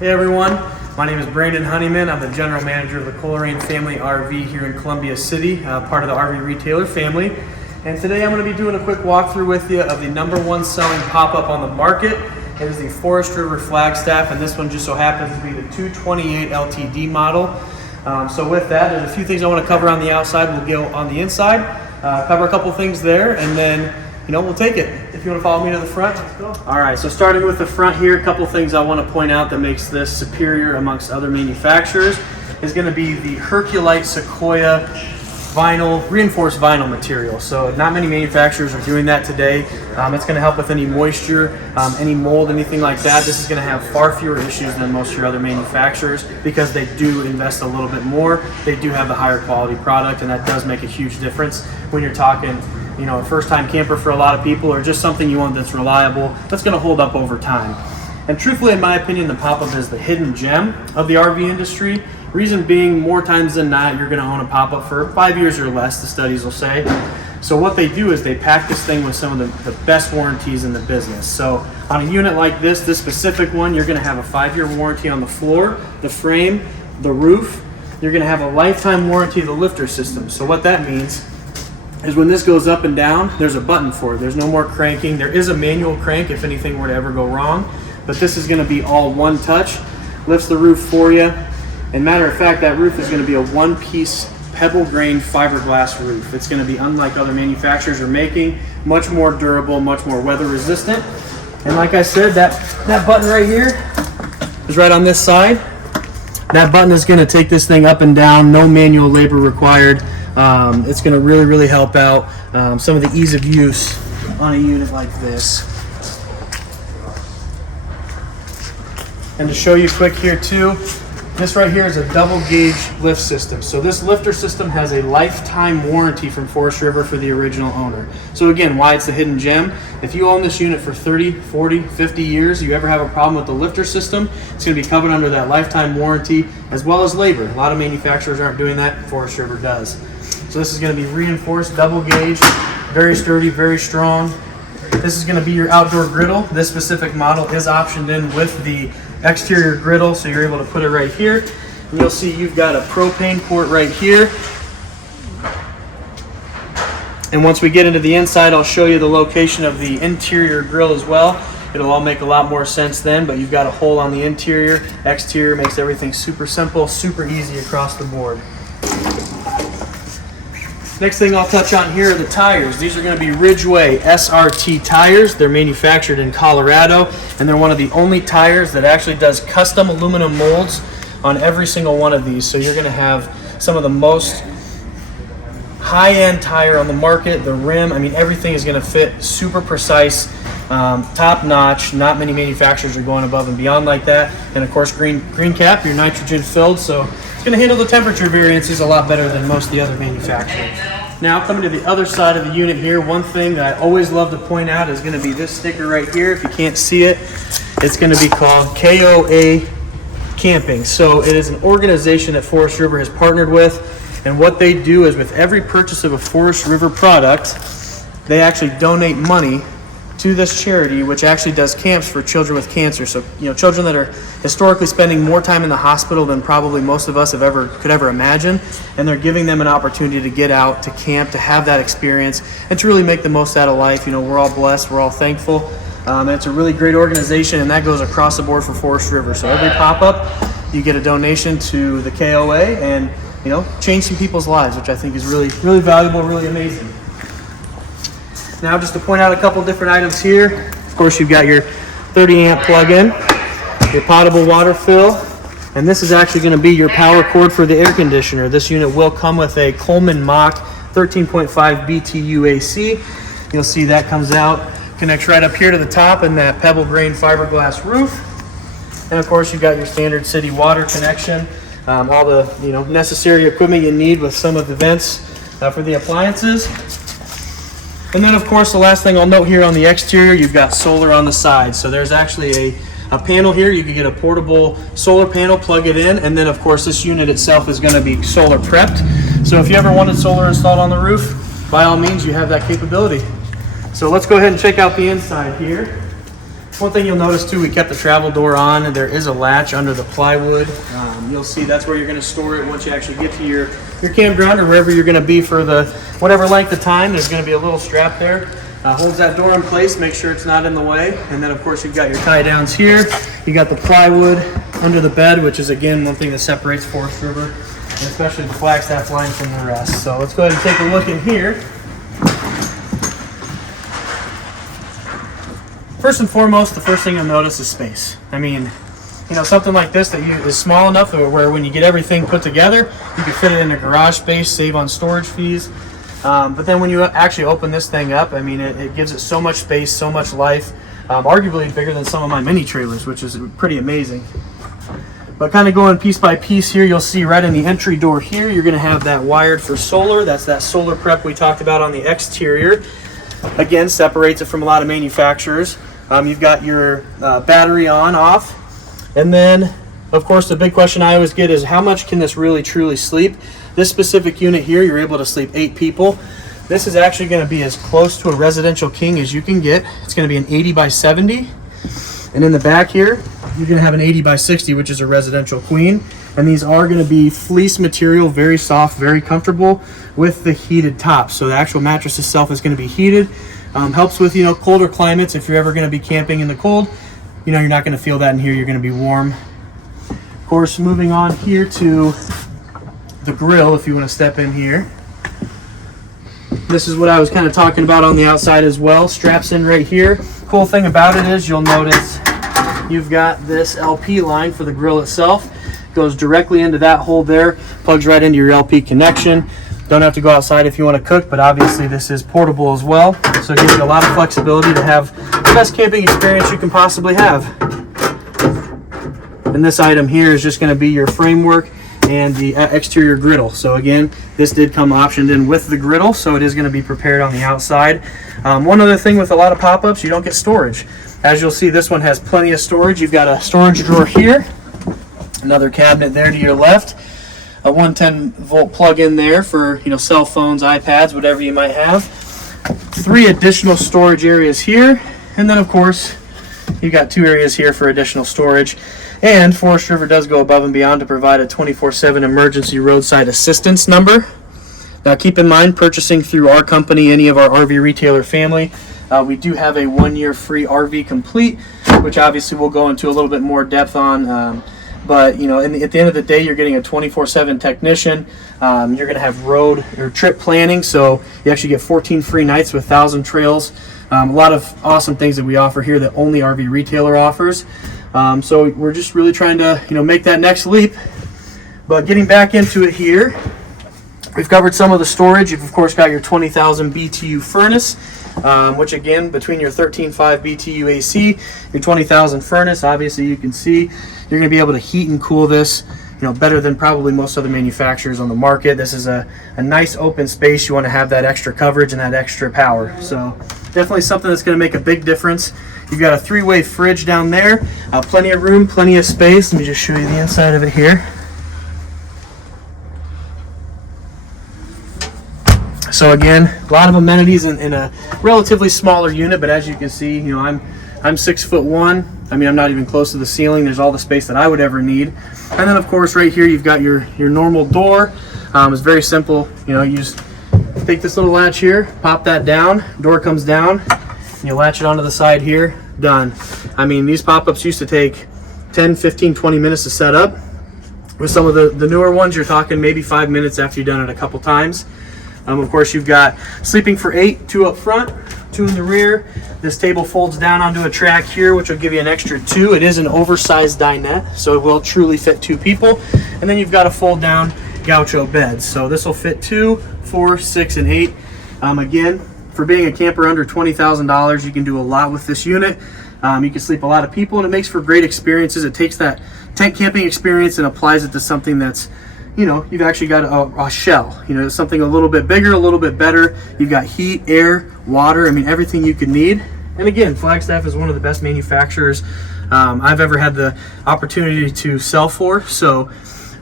Hey everyone, my name is Brandon Honeyman. I'm the general manager of the Coleraine Family RV here in Columbia City, part of the RV retailer family. And today I'm going to be doing a quick walkthrough with you of the #1 selling pop-up on the market. It is the Forest River Flagstaff, and this one just so happens to be the 228 LTD model. So with that, there's a few things I want to cover on the outside. We'll go on the inside, cover a couple things there, and then we'll take it. If you want to follow me to the front, let's go. All right, so starting with the front here, a couple things I want to point out that makes this superior amongst other manufacturers is going to be the Herculite Sequoia vinyl, reinforced vinyl material. So not many manufacturers are doing that today. It's going to help with any moisture, any mold, anything like that. This is going to have far fewer issues than most of your other manufacturers because they do invest a little bit more. They do have the higher quality product, and that does make a huge difference when you're talking a first-time camper for a lot of people, or just something you want that's reliable, that's going to hold up over time. And truthfully, in my opinion, the pop-up is the hidden gem of the RV industry. Reason being, more times than not, you're going to own a pop-up for 5 years or less, the studies will say. So what they do is they pack this thing with some of the best warranties in the business. So on a unit like this specific one, you're going to have a 5-year warranty on the floor, the frame, the roof. You're going to have a lifetime warranty of the lifter system. So what that means is when this goes up and down, there's a button for it. There's no more cranking. There is a manual crank if anything were to ever go wrong, but this is going to be all one touch. Lifts the roof for you. And matter of fact, that roof is going to be a one-piece pebble grain fiberglass roof. It's going to be unlike other manufacturers are making, much more durable, much more weather resistant. And like I said, that button right here is right on this side. That button is going to take this thing up and down, no manual labor required. It's going to really help out some of the ease of use on a unit like this. And to show you quick here too, this right here is a double gauge lift system. So this lifter system has a lifetime warranty from Forest River for the original owner. So again, why it's the hidden gem. If you own this unit for 30, 40, 50 years, you ever have a problem with the lifter system, it's going to be covered under that lifetime warranty as well as labor. A lot of manufacturers aren't doing that, Forest River does. So this is going to be reinforced, double gauge, very sturdy, very strong. This is going to be your outdoor griddle. This specific model is optioned in with the exterior griddle, so you're able to put it right here. And you'll see you've got a propane port right here. And once we get into the inside, I'll show you the location of the interior grill as well. It'll all make a lot more sense then, but you've got a hole on the interior. Exterior makes everything super simple, super easy across the board. Next thing I'll touch on here are the tires. These are going to be Ridgeway SRT tires. They're manufactured in Colorado, and they're one of the only tires that actually does custom aluminum molds on every single one of these. So you're going to have some of the most high-end tire on the market. The rim, everything is going to fit super precise, top-notch. Not many manufacturers are going above and beyond like that. And of course, green cap, you're nitrogen filled, so it's going to handle the temperature variances a lot better than most of the other manufacturers. Now coming to the other side of the unit here, one thing that I always love to point out is going to be this sticker right here. If you can't see it, it's going to be called KOA Camping. So it is an organization that Forest River has partnered with, and what they do is with every purchase of a Forest River product, they actually donate money to this charity, which actually does camps for children with cancer. So, children that are historically spending more time in the hospital than probably most of us could ever imagine, and they're giving them an opportunity to get out, to camp, to have that experience, and to really make the most out of life. We're all blessed, we're all thankful, and it's a really great organization, and that goes across the board for Forest River. So every pop-up, you get a donation to the KOA, and change some people's lives, which I think is really valuable, really amazing. Now, just to point out a couple different items here. Of course, you've got your 30 amp plug-in, your potable water fill, and this is actually going to be your power cord for the air conditioner. This unit will come with a Coleman Mach 13.5 BTU AC. You'll see that comes out, connects right up here to the top in that pebble grain fiberglass roof. And of course, you've got your standard city water connection, all the necessary equipment you need with some of the vents for the appliances. And then of course, the last thing I'll note here on the exterior, you've got solar on the side. So there's actually a panel here. You can get a portable solar panel, plug it in, and then of course this unit itself is going to be solar prepped. So if you ever wanted solar installed on the roof, by all means you have that capability. So let's go ahead and check out the inside here. One thing you'll notice too, we kept the travel door on, and there is a latch under the plywood. You'll see that's where you're going to store it once you actually get to your campground or wherever you're going to be for the whatever length of time. There's going to be a little strap there. Holds that door in place, make sure it's not in the way. And then of course you've got your tie downs here. You got the plywood under the bed, which is again one thing that separates Forest River, and especially the Flagstaff line from the rest. So let's go ahead and take a look in here. First and foremost, the first thing you'll notice is space. I mean, you know, something like this that is small enough where when you get everything put together, you can fit it in a garage space, save on storage fees. But then when you actually open this thing up, I mean, it gives it so much space, so much life, arguably bigger than some of my mini trailers, which is pretty amazing. But kind of going piece by piece here, you'll see right in the entry door here, you're going to have that wired for solar. That's that solar prep we talked about on the exterior. Again, separates it from a lot of manufacturers. You've got your battery on, off, and then of course the big question I always get is how much can this really truly sleep? This specific unit here, you're able to sleep 8 people. This is actually going to be as close to a residential king as you can get. It's going to be an 80 by 70, and in the back here you're going to have an 80 by 60, which is a residential queen. And these are going to be fleece material, very soft, very comfortable with the heated top. So the actual mattress itself is going to be heated. Helps with, you know, colder climates. If you're ever going to be camping in the cold, you know, you're not going to feel that in here. You're going to be warm. Of course, moving on here to the grill, if you want to step in here. This is what I was kind of talking about on the outside as well. Straps in right here. Cool thing about it is you'll notice you've got this LP line for the grill itself. Goes directly into that hole there, plugs right into your LP connection. Don't have to go outside if you want to cook, but obviously this is portable as well, so it gives you a lot of flexibility to have the best camping experience you can possibly have. And this item here is just going to be your framework and the exterior griddle. So again, this did come optioned in with the griddle, so it is going to be prepared on the outside. One other thing with a lot of pop-ups, you don't get storage. As you'll see, this one has plenty of storage. You've got a storage drawer here, another cabinet there to your left, a 110-volt plug-in there for, you know, cell phones, iPads, whatever you might have. 3 additional storage areas here, and then of course you've got 2 areas here for additional storage. And Forest River does go above and beyond to provide a 24/7 emergency roadside assistance number. Now keep in mind, purchasing through our company, any of our RV retailer family, we do have a 1-year free RV complete, which obviously we'll go into a little bit more depth on. But you know, at the end of the day, you're getting a 24/7 technician. You're going to have road or trip planning, so you actually get 14 free nights with 1,000 trails. A lot of awesome things that we offer here that only RV retailer offers. So we're just really trying to, you know, make that next leap. But getting back into it here, we've covered some of the storage. You've of course got your 20,000 BTU furnace, which again, between your 13.5 BTU AC, your 20,000 furnace, obviously you can see you're going to be able to heat and cool this, you know, better than probably most other manufacturers on the market. This is a nice open space. You want to have that extra coverage and that extra power. So definitely something that's going to make a big difference. You've got a 3-way fridge down there, plenty of room, plenty of space. Let me just show you the inside of it here. So again, a lot of amenities in a relatively smaller unit, but as you can see, you know, I'm 6'1". I mean, I'm not even close to the ceiling. There's all the space that I would ever need. And then of course right here you've got your normal door. It's very simple. You know, you just take this little latch here, pop that down, door comes down, and you latch it onto the side here, done. I mean, these pop-ups used to take 10, 15, 20 minutes to set up. With some of the newer ones, you're talking maybe 5 minutes after you've done it a couple times. Of course, you've got sleeping for 8, 2 up front, 2 in the rear. This table folds down onto a track here, which will give you an extra 2. It is an oversized dinette, so it will truly fit 2 people. And then you've got a fold down gaucho bed. So this will fit 2, 4, 6, and 8. Again, for being a camper under $20,000, you can do a lot with this unit. You can sleep a lot of people, and it makes for great experiences. It takes that tent camping experience and applies it to something that's, you know, you've actually got a shell, you know, something a little bit bigger, a little bit better. You've got heat, air, water, I mean, everything you could need. And again, Flagstaff is one of the best manufacturers I've ever had the opportunity to sell for. So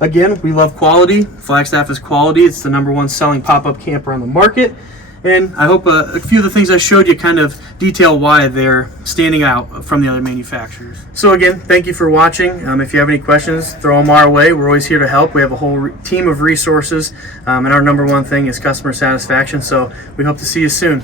again, we love quality. Flagstaff is quality. It's the #1 selling pop-up camper on the market. And I hope a few of the things I showed you kind of detail why they're standing out from the other manufacturers. So again, thank you for watching. If you have any questions, throw them our way. We're always here to help. We have a whole team of resources, and our number one thing is customer satisfaction. So we hope to see you soon.